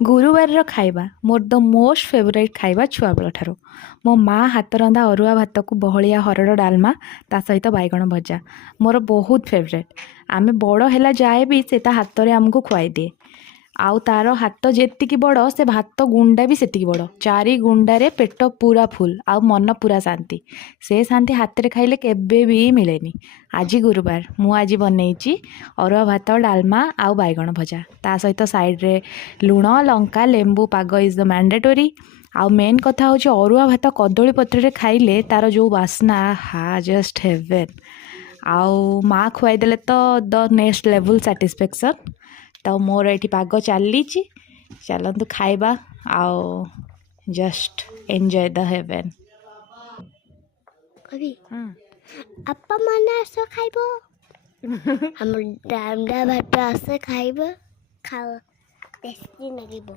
गुरुवार खाइबा more the most favourite खाइबा छुआ बेल ठारो मो माँ हाथ रंधा अरुआ भात को बहलिया हरड़ डालमा ता सहित बैगण भजा मोर बहुत फेवरेट। आमे बड़ हैला जाए भी से ता हाथ रे हमको खुआई दिए। आउ तार हाथ जेतिकी बड़ से भात गुंडा भी सेतिकी बड़ चारि गुंडारे पेट पूरा फुल आउ मन पूरा शांति। से शांति हाथ रे खाइले केबे भी मिलेनी। आज गुरुवार मु आज बनैची अरुआ भात डालमा आउ बैगण भजा ता सहित साइड रे लुण लंका लेंबू पाग इज द मैंडेटोरी। आउ मेन कथा हूँ अरुआ भात कदली पत्र रे खाइले तार जो बास्ना हा जस्ट हेवेन। आउ माँ खुआई देले तो द नेक्स्ट लेवल सैटिस्फैक्शन। तो मोर ये पाग चली चलतु खाइबा आउ जस्ट एंजॉय द हेवेन। আপা মানে আস খাইব আমার ডামডা ভাত আছে খাইব খাও টেস্টি লাগিব।